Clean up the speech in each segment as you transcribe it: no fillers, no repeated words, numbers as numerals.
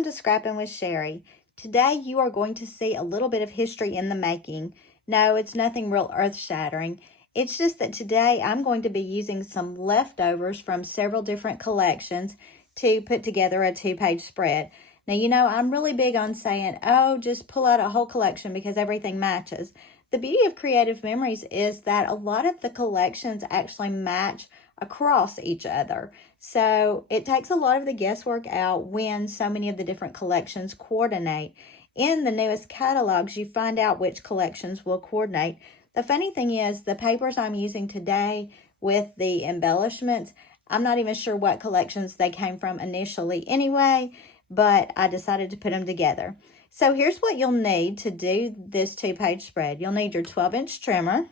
Welcome to Scrappin with Sheri. Today you are going to see a little bit of history in the making. No, it's nothing real earth-shattering. It's just that today I'm going to be using some leftovers from several different collections to put together a 2-page spread. Now, you know, I'm really big on saying, oh, just pull out a whole collection because everything matches. The beauty of Creative Memories is that a lot of the collections actually match across each other. So it takes a lot of the guesswork out when so many of the different collections coordinate. In the newest catalogs, you find out which collections will coordinate. The funny thing is, the papers I'm using today with the embellishments, I'm not even sure what collections they came from initially anyway, but I decided to put them together. So here's what you'll need to do this 2-page spread. You'll need your 12-inch trimmer.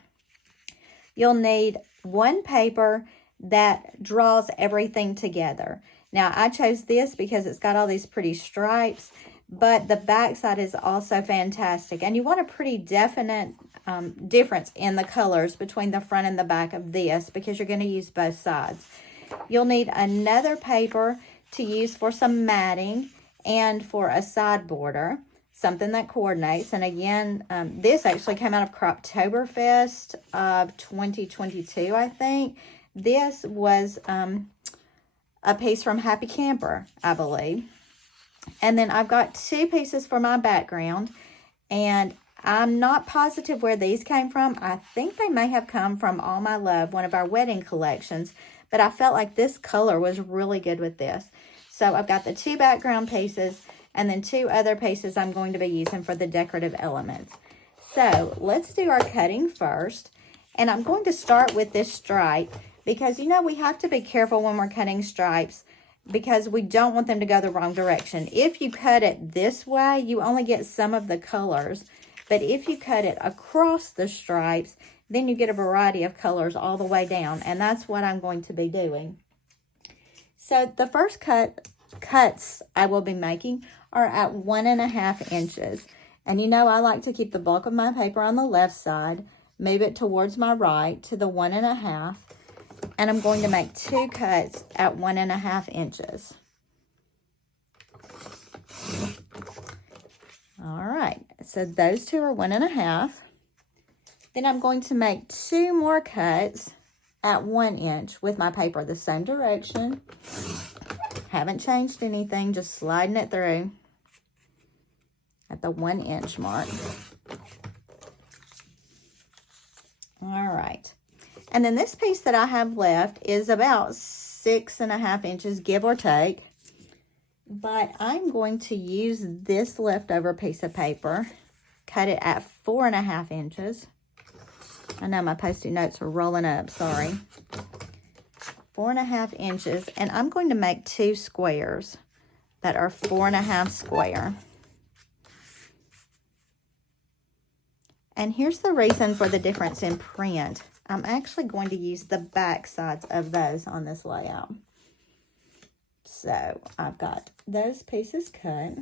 You'll need one paper that draws everything together. Now, I chose this because it's got all these pretty stripes, but the back side is also fantastic. And you want a pretty definite difference in the colors between the front and the back of this because you're going to use both sides. You'll need another paper to use for some matting and for a side border, something that coordinates. And again, this actually came out of Croptoberfest of 2022, I think. This was a piece from Happy Camper, I believe. And then I've got 2 pieces for my background. And I'm not positive where these came from. I think they may have come from All My Love, one of our wedding collections. But I felt like this color was really good with this. So I've got the 2 background pieces and then 2 other pieces I'm going to be using for the decorative elements. So let's do our cutting first. And I'm going to start with this stripe because, you know, we have to be careful when we're cutting stripes because we don't want them to go the wrong direction. If you cut it this way, you only get some of the colors. But if you cut it across the stripes, then you get a variety of colors all the way down. And that's what I'm going to be doing. So the first cuts I will be making are at 1.5 inches. And you know, I like to keep the bulk of my paper on the left side, move it towards my right to the 1.5. And I'm going to make 2 cuts at 1.5 inches. All right, so those 2 are 1.5. Then I'm going to make 2 more cuts at 1 inch with my paper the same direction. Haven't changed anything, just sliding it through at the 1 inch mark. All right. And then this piece that I have left is about 6.5 inches, give or take. But I'm going to use this leftover piece of paper, cut it at 4.5 inches. I know my Post-it notes are rolling up, sorry. 4.5 inches, and I'm going to make 2 squares that are 4.5 square. And here's the reason for the difference in print. I'm actually going to use the back sides of those on this layout. So I've got those pieces cut.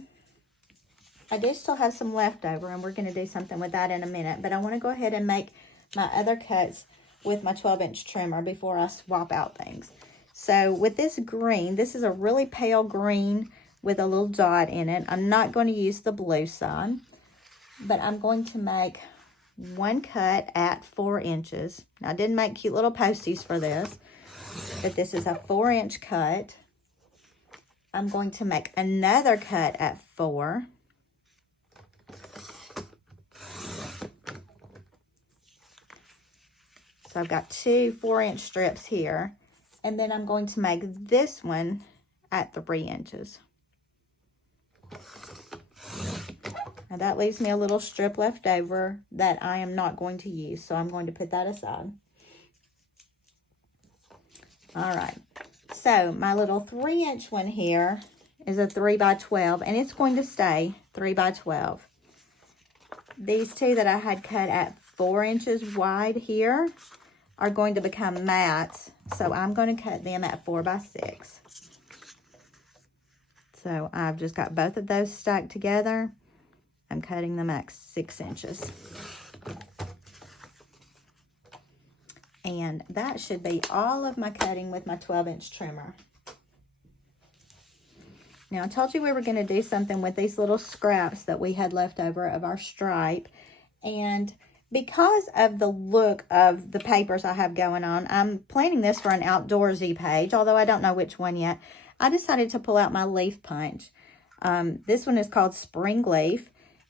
I do still have some left over, and we're going to do something with that in a minute, but I want to go ahead and make my other cuts with my 12-inch trimmer before I swap out things. So with this green, this is a really pale green with a little dot in it. I'm not going to use the blue side, but I'm going to make 1 cut at 4 inches. Now, I didn't make cute little posties for this, but this is a 4-inch cut. I'm going to make another cut at 4. So I've got 2 4-inch strips here. And then I'm going to make this one at 3 inches. Now that leaves me a little strip left over that I am not going to use. So I'm going to put that aside. All right. So my little 3-inch one here is a 3 by 12, and it's going to stay 3 by 12. These 2 that I had cut at 4 inches wide here are going to become mats, so I'm going to cut them at 4 by 6. So I've just got both of those stacked together. I'm cutting them at 6 inches. And that should be all of my cutting with my 12-inch trimmer. Now, I told you we were going to do something with these little scraps that we had left over of our stripe. And because of the look of the papers I have going on, I'm planning this for an outdoorsy page, although I don't know which one yet. I decided to pull out my leaf punch. This one is called Spring Leaf,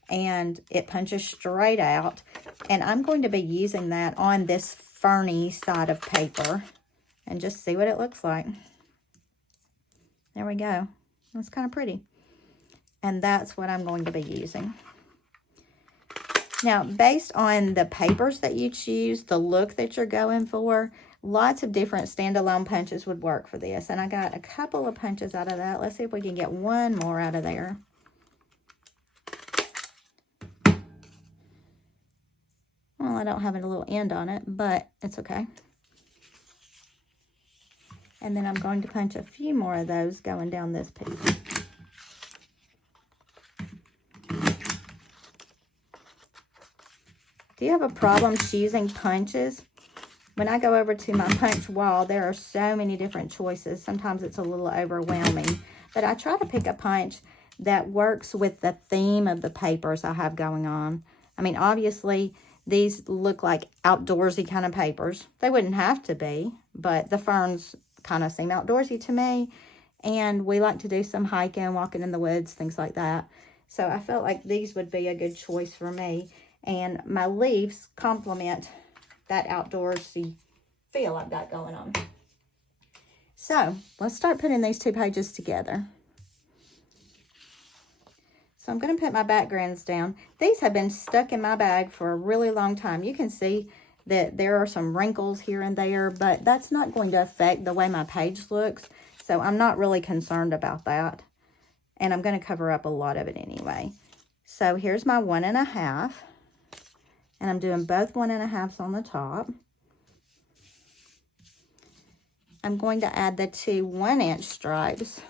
and it punches straight out. And I'm going to be using that on this ferny side of paper and just see what it looks like. There we go. It's kind of pretty. And that's what I'm going to be using. Now, based on the papers that you choose, the look that you're going for, lots of different standalone punches would work for this. And I got a couple of punches out of that. Let's see if we can get one more out of there. Well, I don't have a little end on it, but it's okay. And then I'm going to punch a few more of those going down this piece. Do you have a problem choosing punches? When I go over to my punch wall, there are so many different choices. Sometimes it's a little overwhelming. But I try to pick a punch that works with the theme of the papers I have going on. I mean, obviously, these look like outdoorsy kind of papers. They wouldn't have to be, but the ferns kind of seem outdoorsy to me. And we like to do some hiking, walking in the woods, things like that. So I felt like these would be a good choice for me. And my leaves complement that outdoorsy feel I've got going on. So let's start putting these two pages together. So I'm going to put my backgrounds down. These have been stuck in my bag for a really long time. You can see that there are some wrinkles here and there, but that's not going to affect the way my page looks. So I'm not really concerned about that. And I'm going to cover up a lot of it anyway. So here's my 1.5. And I'm doing both 1.5s on the top. I'm going to add the two 1-inch stripes.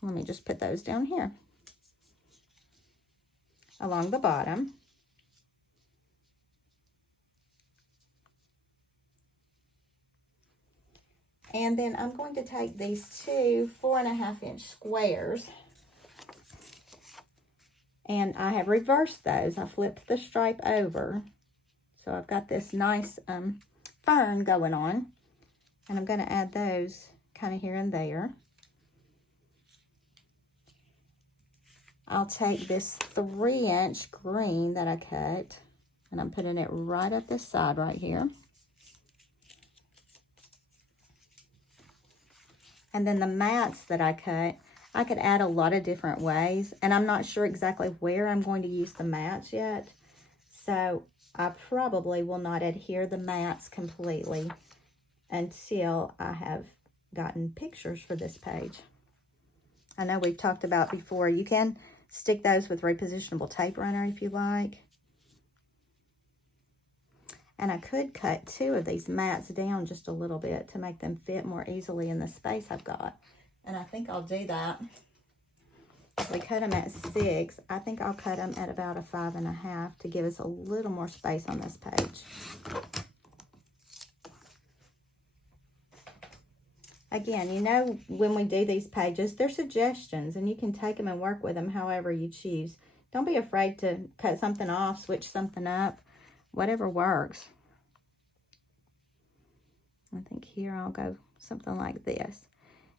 Let me just put those down here along the bottom. And then I'm going to take these two 4.5-inch squares. And I have reversed those. I flipped the stripe over. So I've got this nice fern going on. And I'm going to add those kind of here and there. I'll take this 3-inch green that I cut. And I'm putting it right up this side right here. And then the mats that I cut, I could add a lot of different ways, and I'm not sure exactly where I'm going to use the mats yet. So I probably will not adhere the mats completely until I have gotten pictures for this page. I know we've talked about before, you can stick those with repositionable tape runner if you like. And I could cut 2 of these mats down just a little bit to make them fit more easily in the space I've got. And I think I'll do that. If we cut them at 6, I think I'll cut them at about a 5.5 to give us a little more space on this page. Again, you know, when we do these pages, they're suggestions, and you can take them and work with them however you choose. Don't be afraid to cut something off, switch something up, whatever works. I think here I'll go something like this.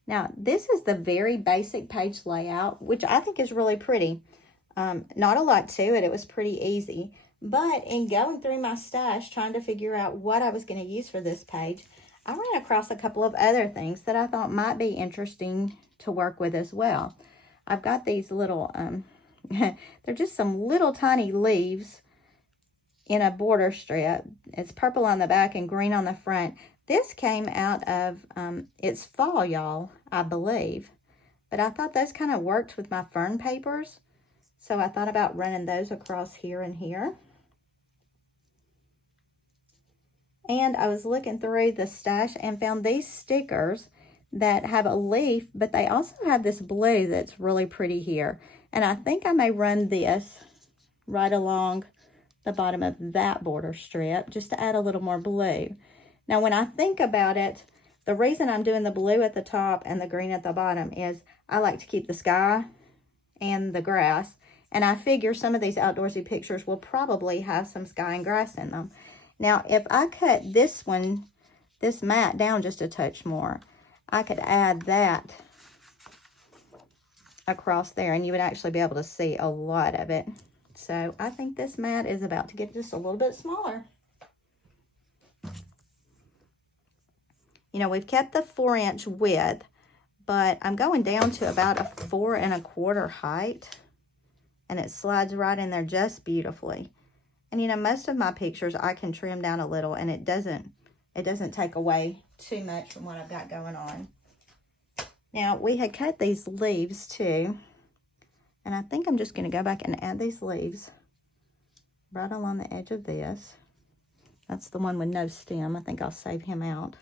Now, this is the very basic page layout, which I think is really pretty. Not a lot to it. It was pretty easy. But in going through my stash, trying to figure out what I was going to use for this page, I ran across a couple of other things that I thought might be interesting to work with as well. I've got these little, they're just some little tiny leaves in a border strip. It's purple on the back and green on the front. This came out of, it's fall, y'all, I believe. But I thought those kind of worked with my fern papers. So I thought about running those across here and here. And I was looking through the stash and found these stickers that have a leaf, but they also have this blue that's really pretty here. And I think I may run this right along the bottom of that border strip just to add a little more blue. Now, when I think about it, The reason I'm doing the blue at the top and the green at the bottom is I like to keep the sky and the grass. And I figure some of these outdoorsy pictures will probably have some sky and grass in them. Now, if I cut this one, this mat down just a touch more, I could add that across there and you would actually be able to see a lot of it. So I think this mat is about to get just a little bit smaller. You know, we've kept the 4-inch width, but I'm going down to about a 4 1/4 height, and it slides right in there just beautifully. And you know, most of my pictures I can trim down a little, and it doesn't take away too much from what I've got going on. Now, we had cut these leaves too, and I think I'm just going to go back and add these leaves right along the edge of this. That's the one with no stem. I think I'll save him out.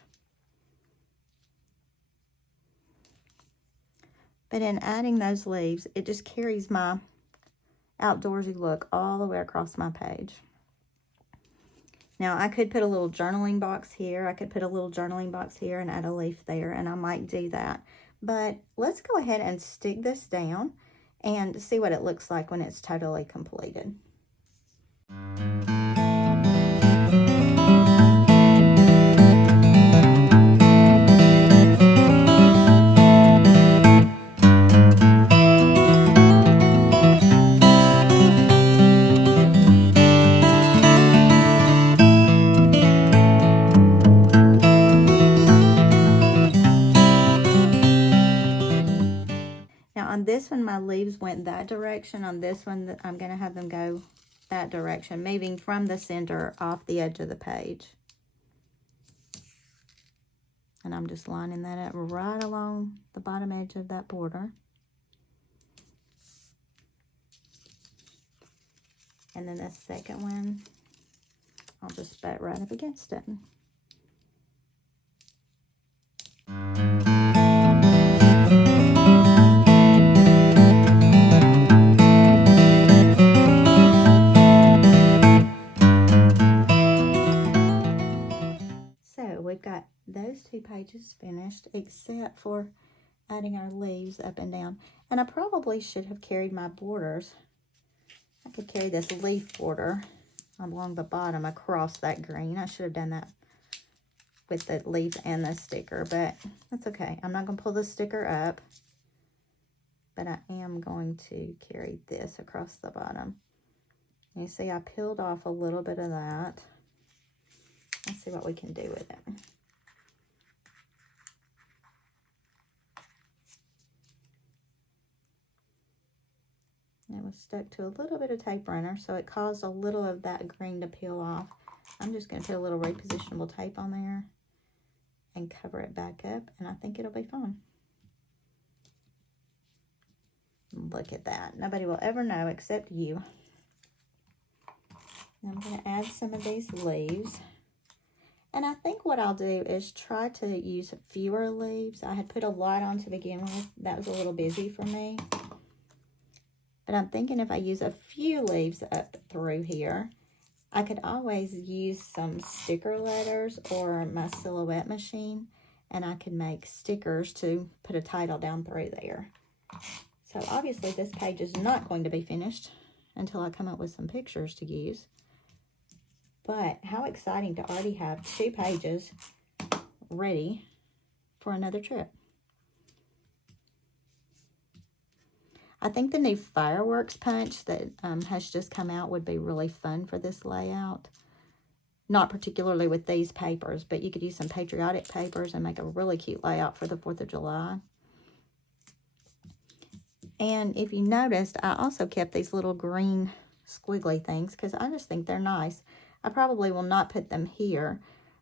But in adding those leaves, it just carries my outdoorsy look all the way across my page. Now, I could put a little journaling box here. I could put a little journaling box here and add a leaf there, and I might do that. But let's go ahead and stick this down and see what it looks like when it's totally completed. On this one, my leaves went that direction. On this one, I'm going to have them go that direction, moving from the center off the edge of the page. And I'm just lining that up right along the bottom edge of that border. And then the second one, I'll just butt right up against it. We've got those 2 pages finished, except for adding our leaves up and down. And I probably should have carried my borders. I could carry this leaf border along the bottom across that green. I should have done that with the leaf and the sticker, but that's okay. I'm not going to pull the sticker up, but I am going to carry this across the bottom. You see, I peeled off a little bit of that. Let's see what we can do with it. It was stuck to a little bit of tape runner, so it caused a little of that green to peel off. I'm just going to put a little repositionable tape on there and cover it back up, and I think it'll be fine. Look at that. Nobody will ever know except you. Now I'm going to add some of these leaves. And I think what I'll do is try to use fewer leaves. I had put a lot on to begin with. That was a little busy for me. But I'm thinking if I use a few leaves up through here, I could always use some sticker letters or my silhouette machine, and I could make stickers to put a title down through there. So obviously this page is not going to be finished until I come up with some pictures to use. But how exciting to already have 2 pages ready for another trip. I think the new fireworks punch that has just come out would be really fun for this layout. Not particularly with these papers, but you could use some patriotic papers and make a really cute layout for the 4th of July. And if you noticed, I also kept these little green squiggly things because I just think they're nice. I probably will not put them here,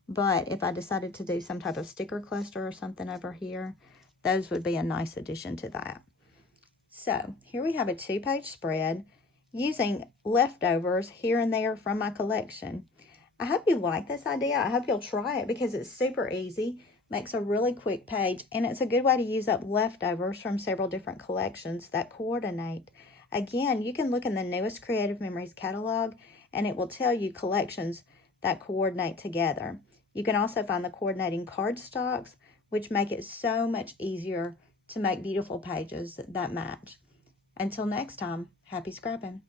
but if I decided to do some type of sticker cluster or something over here, those would be a nice addition to that. So here we have a 2-page spread using leftovers here and there from my collection. I hope you like this idea. I hope you'll try it because it's super easy, makes a really quick page, and it's a good way to use up leftovers from several different collections that coordinate. Again, you can look in the newest Creative Memories catalog and it will tell you collections that coordinate together. You can also find the coordinating cardstocks, which make it so much easier to make beautiful pages that match. Until next time, happy scrapping.